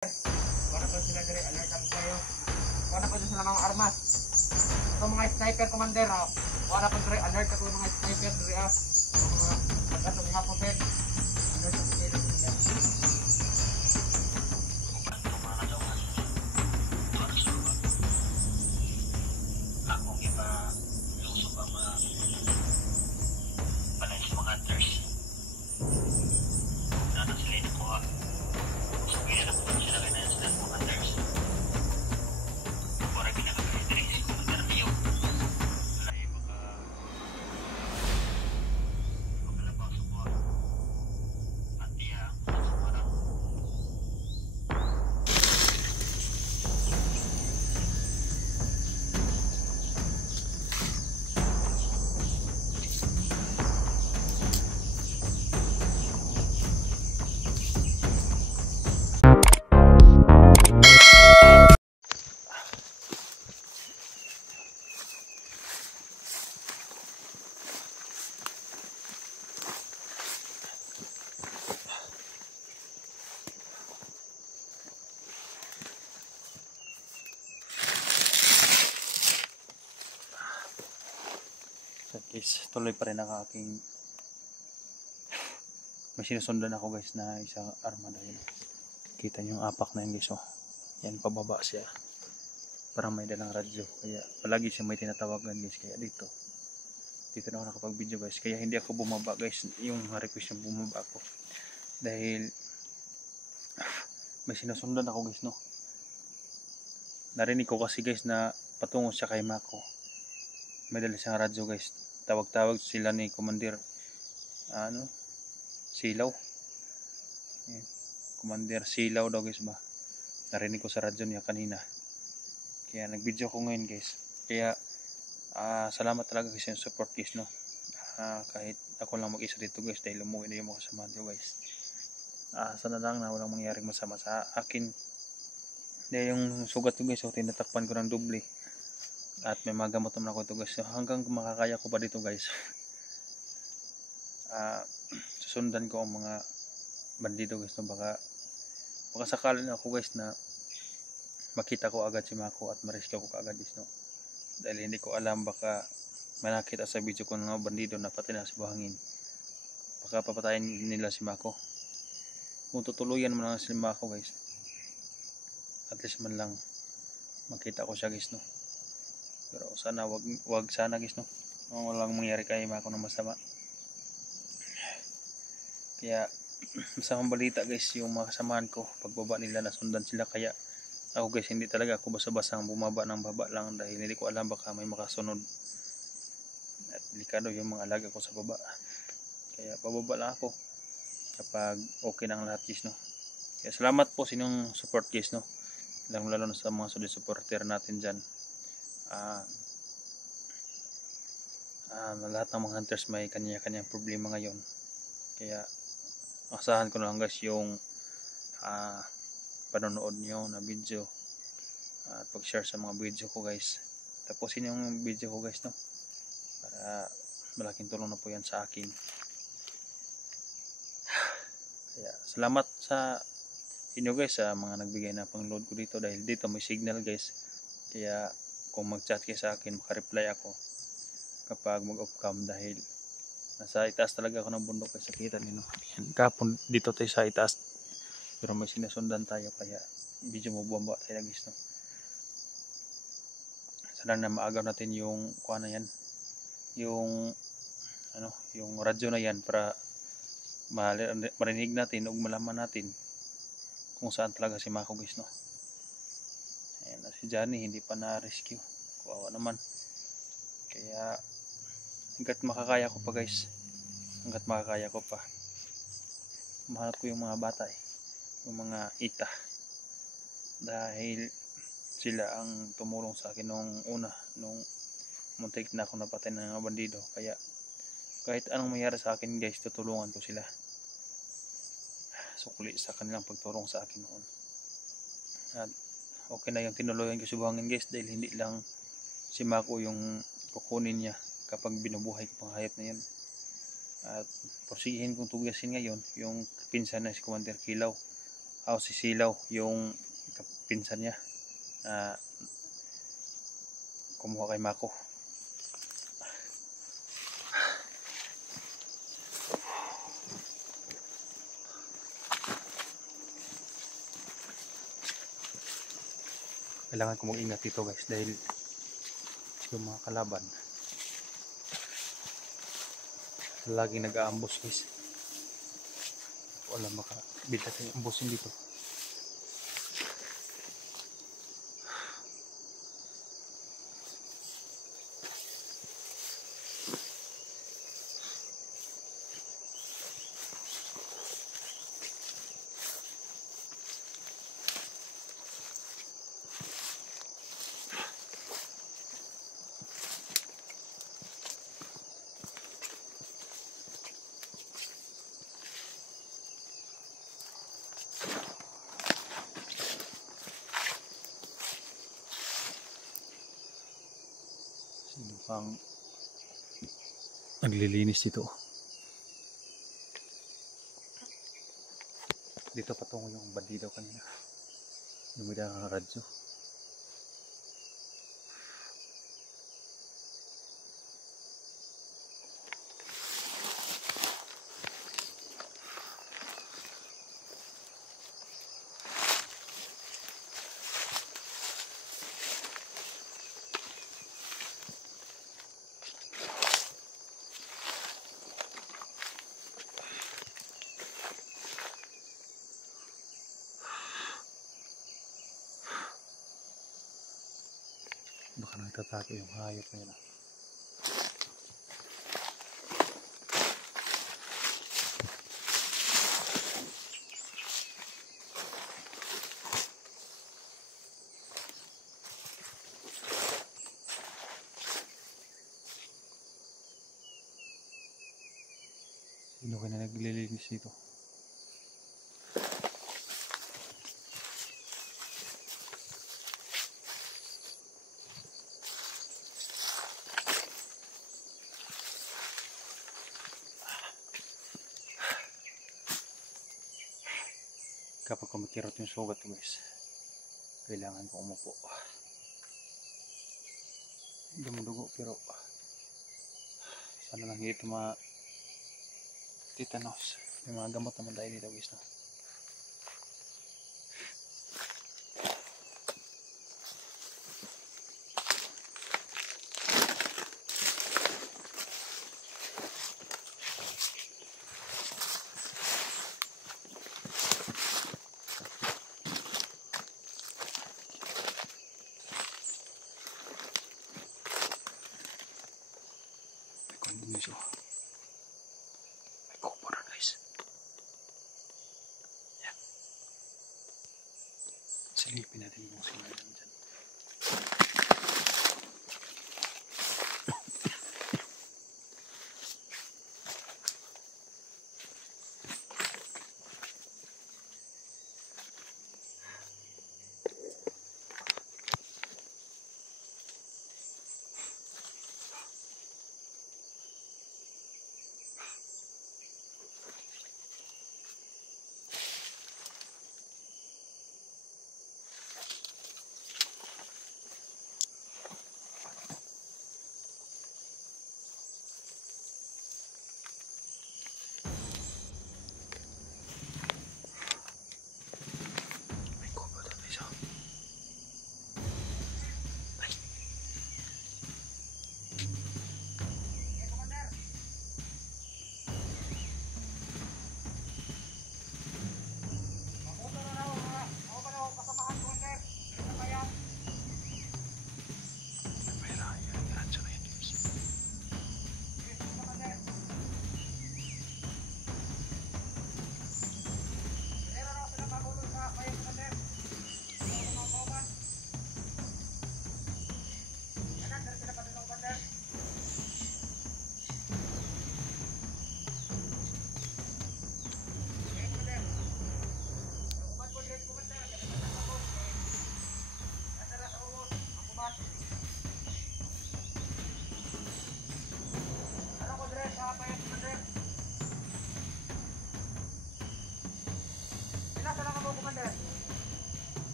Wala pa sila diri, alert up kayo. Wala pa sila mga armas. Ito mga sniper commander ha. Wala pa diri, alert ako mga sniper diri ha. Mga pagkato mga poped. Alert ako diri. Akong iba lusog ang mga panay sa mga hunters. Nana sila ito po ha. So kaya na po sila ganyan sila sa mga hunters. Para kinakabili diri si Commander Mio. Ay makalabas po ha. At iya ang sumarang. So guys, tuloy pa rin ang aking may sinusundan ako guys na isang armada yun. Kita nyo yung apak na yun guys oh. Yan pababa siya. Parang may dalang radyo. Kaya palagi siya may tinatawagan guys. Kaya dito na ako nakapag video guys. Kaya hindi ako bumaba guys. Yung request yung bumaba ako. Dahil may sinusundan ako guys no. Narinig ko kasi guys na patungo siya kay Mako. May dala siyang radyo guys. Tawag-tawag sila ni Commander Silaw. Ayan. Commander Silaw daw guys ba. Narinig ko sa radyo niya kanina. Kaya nag-video ko ngayon guys. Kaya salamat talaga guys yung support guys no. Kahit ako lang mag-isa dito guys dahil umuwi na yung mga kasama nyo guys. Sana lang na walang mangyaring masama sa akin. Dahil yung sugat ko guys, tinatakpan ko ng doble. At may mga gamot naman ako ito guys. So, hanggang makakaya ko pa dito guys. Susundan ko ang mga bandido guys. No? Baka sakalin ako guys na makita ko agad si Mako at ma-rescue ko agad guys. No? Dahil hindi ko alam baka may nakita sa video ko ng mga bandido na pati na sa buhangin. Baka papatayin nila si Mako. Kung tutuluyan mo lang si Mako guys. At least man lang makita ko siya guys no. Pero sana wag sana guys no. Walang mangyari kay Mako na masama. Kaya masamang balita guys yung mga kasamahan ko pagbaba nila nasundan sila. Kaya ako guys hindi talaga ako basa-basang bumaba ng baba lang dahil hindi ko alam baka may makasunod. At delikado yung mga alaga ko sa baba. Kaya pababa lang ako kapag okay na ang lahat guys no. Kaya salamat po sa inyong support guys no. Lalo na sa mga solid supporter natin dyan. Lahat ng mga hunters may kanya-kanyang problema ngayon. Kaya asahan ko na lang guys yung panonood nyo na video at pag-share sa mga video ko guys. Tapusin yung video ko guys no. Para malaking tulong na po yan sa akin. Kaya salamat sa inyo guys sa mga nagbigay na pang-load ko dito dahil dito may signal guys. Kaya kung mag-chat kayo sa akin maka-reply ako kapag mag-off cam dahil nasa itaas talaga ako ng bundok guys. Nakita niyo no. Kapon dito tayo sa itaas pero may sinasundan tayo kaya video mo bumaba tayo guys no. Sana na maagaw natin yung kuha na yan. Yung radyo na yan para marinig natin o malaman natin kung saan talaga si Mako guys no. Ayan na si Johnny hindi pa na-rescue. Kuwawa naman. Kaya hanggat makakaya ko pa guys. Hanggat makakaya ko pa. Mahanap ko yung mga bata yung mga ita. Dahil sila ang tumulong sa akin nung una. Nung muntik na ako napatay ng mga bandido. Kaya kahit anong mayari sa akin guys tutulungan ko sila. Sukli sa kanilang pagtulong sa akin noon. At okay na yung tinuluyan ko sa buhangin guys dahil hindi lang si Mako yung kukunin niya kapag binubuhay ko pang hayop na yan. At porsigihin kong tugasin ngayon yung pinsan na si Commander Kilaw si Silaw, yung pinsan niya na kumuha kay Mako. Kailangan ko mag-ingat dito guys dahil yung mga kalaban laging nag-aambus guys. Wala makabila tayong ambusin dito. Sino pang naglilinis dito? Dito patungo yung bandido kanina. Lumida ng radyo. Baka nagtatake yung hayop na yun. Sino ka na naglilinis dito? Kapag kumikirot yung sugat ko guys, kailangan ko umupo. Dumudugo pero sana lang dito tetanus. May mga gamot naman tayo dito guys, no? So, may kupor guys. Yan. Silipin natin yung sigaran dyan.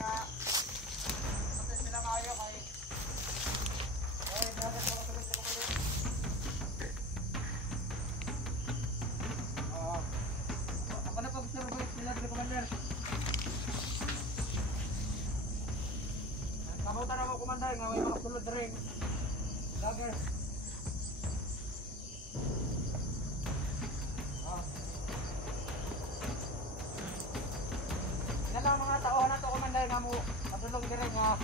nga kasi sila maayo kay dagat ko kasi ko ulit. Ako na pag-survive sila dito, Commander. Kamutan ako, Commander, nga may mga sulod rin. Vlogger. Yan lang mga tao na to, Commander, nga mo madulong dire nga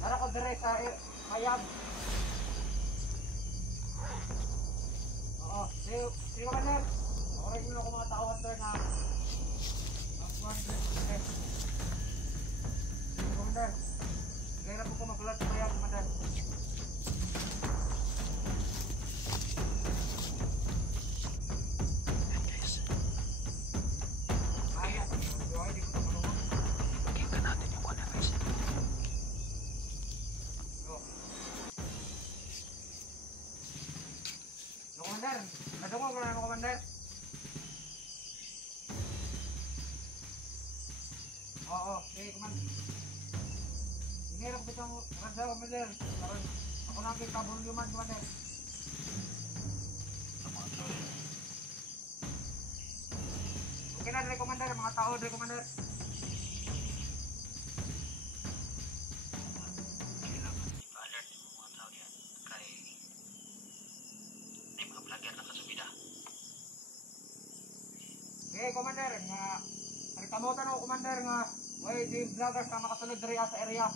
nara ko dire sa mayab. Si Commander. Okay yun ako mga tao na nga Commander. Gaya po ko magulat sa mayab, Commander. Commander, nadungo ko na ako, Commander. Oo, sige, Commander. Hinirap ko itong radyo, Commander. Karoon, ako na ang kabulyuman, Commander. Okay na, Commander. Mga tao, Commander. Okay, Commander, nga kamutan ako, Commander, nga way di vloggers na makasunod diri sa area.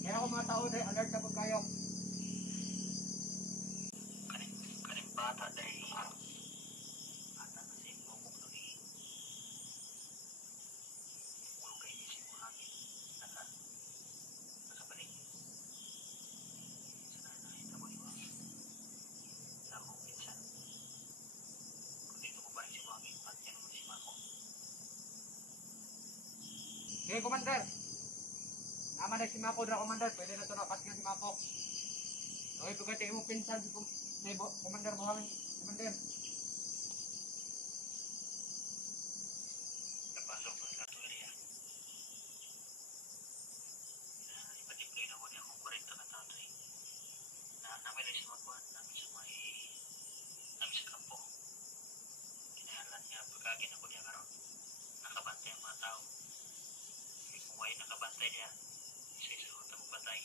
Kaya ako mga tao diri alert na po kayo. Kaning bata dahil ata kasi mumok lagi. Ulo kayo isip mo hangin. Nakabalik. Sana nakita mo yung hangin. Ako minsan. Kung dito mo balik si hangin, patyan mo si Mako. Okay, Commander. Naman na si Mako dra, Commander. Pwede na ito napatyan si Mako. Okay, pagkati mo pinsan si Commander Buhangin. Commander. Napasok na sa ito area. Ipatiploy na ko niya kung 40 na taon rin. Namin rin si Makuan. Namin sa kampo. Kinahalan niya pagkagin ako niya karoon. Nakabantay ang mga tao. Kung may nakabantay niya, isa-isa ko patay.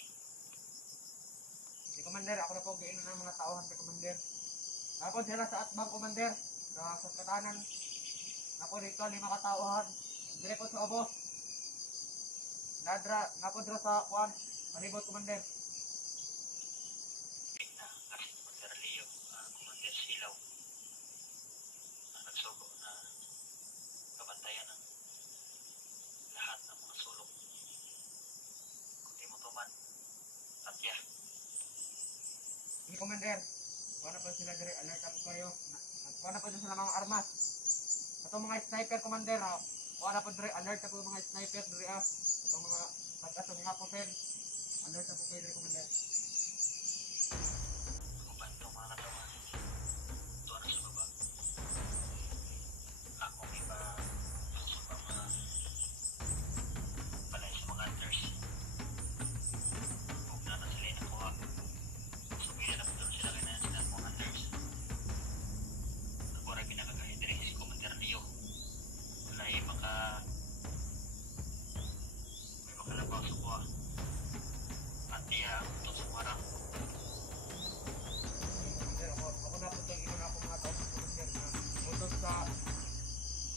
Si Commander, ako na po gaino ng mga tauhan kay Commander. Napod sila sa atbang, Commander. Sa katanan. Napod dito, 5 katauhan. Dire po sa abos. Napod dira sa kuan. Malibot, Commander. Na, kasi Commander Leo, Commander Silaw, nagsugo na kabantayan ng lahat ng mga sulok. Kung di mo tuman, tatya. Si Commander, kuha na po sila dire, alert up kayo. Kuha na po sila mga armas. Itong mga sniper, Commander, kuha na po dire, alert up po mga sniper dire. Itong mga pagkatong mga po, sir. Alert up po kayo dire, Commander. Kung paano itong mga katawan, doon na sa baba. Ako may pa sa mga palay sa mga hunters. Kung na sila yung nakuha. Sabihin na po doon sila kaya sila mga hunters. Ako rin pinakagahit rin si Commander Leo. Wala yung may makalabaw sa kuha. At niya, ito sa marang. Commander, ako na po itong ino na ako mga tao sa Commander na utos sa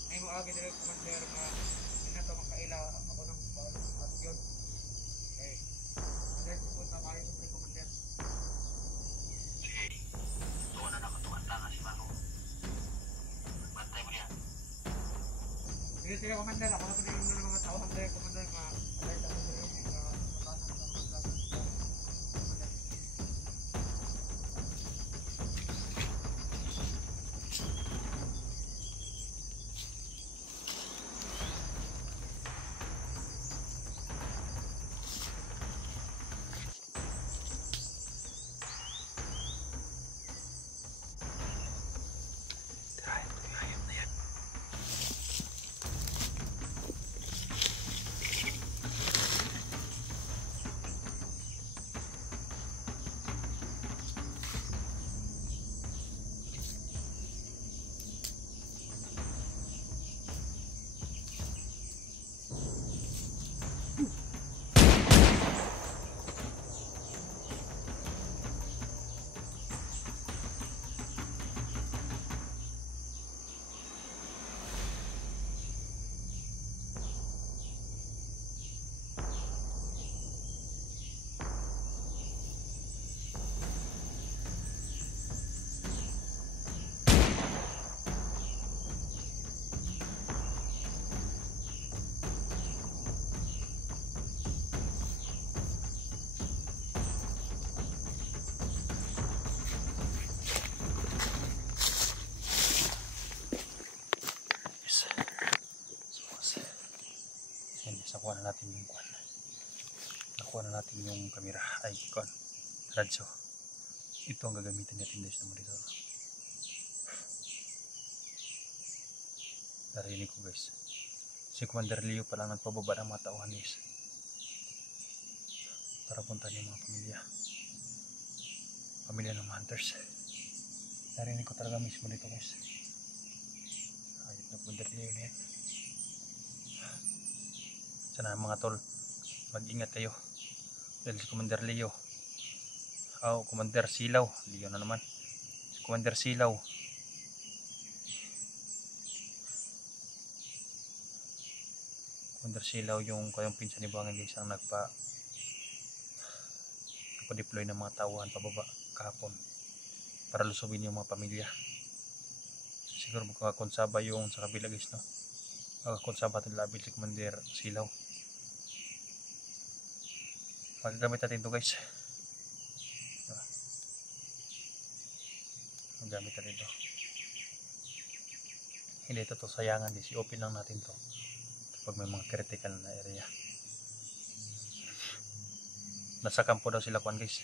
may mga agi dire, Commander, na hindi na ito makaila ako ng at yun. Okay. Alert po na kayo sa Commander. Sige, doon na nakatuwanta nga si Mano. Magbantay mo niya. Sige, Commander, ako na po ino ng mga tao dire, Commander, na alert ako dire sa katanan sa mga vloggers. Commander. nakuha na natin yung kwan. Nakuha na natin yung camera. Ay, kwan. Radyo. Ito ang gagamitin natin guys na monitor. Narinig ko guys. Si Commander Leo pa lang nagpababa ng mga tauhan guys. Para punta niya mga pamilya. Pamilya ng hunters. Narinig ko talaga mismo dito guys. Ayun na Commander Leo na yan. Sana mga tol, mag-ingat kayo. Dahil si Commander Leo. Commander Silaw. Leo na naman. Si Commander Silaw. Commander Silaw yung kayong pinsan ni Buangin guys ang nagpa-deploy ng mga tauhan pababa kahapon para lusubin yung mga pamilya. Siguro magkakonsaba yung sa kabila guys, no? Magkakonsaba ito labil si Commander Silaw. Magagamit natin ito guys. Magagamit natin ito. Hindi ito sayangan guys. I-open lang natin ito pag may mga critical na area. Nasa kampo daw sila kuan guys,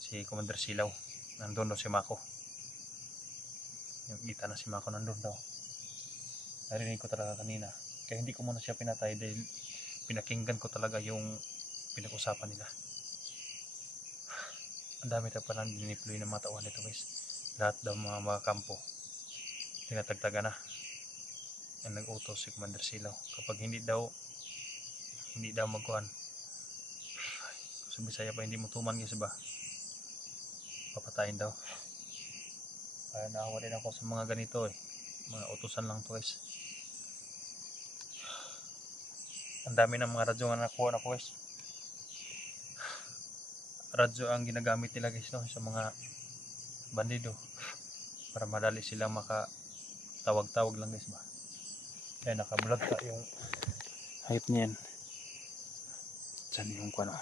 si Commander Silaw. Nandun daw si Mako. Yung kita na si Mako nandun daw. Narinig ko talaga kanina, kaya hindi ko muna siya pinatay dahil pinakinggan ko talaga yung pinag-usapan nila. Ang dami na palang diniploy ng mga tauhan nito guys. Lahat daw mga kampo tinatagtaga na. Ang nag-utos si Commander Silaw kapag hindi daw magkuhan, sa Bisaya pa hindi mo tuman guys ba, papatayin daw. Kaya naawa din ako sa mga ganito mga utusan lang to guys. Ang dami ng mga radyo nga nakuha na ko guys. Radyo ang ginagamit nila guys, no, sa mga bandido para madali silang makatawag-tawag lang guys ba. Kaya nakablog ta yung height niyan. Saan yung kuno?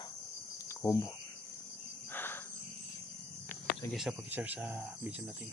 Kubo. Sige sa pag-share sa video natin.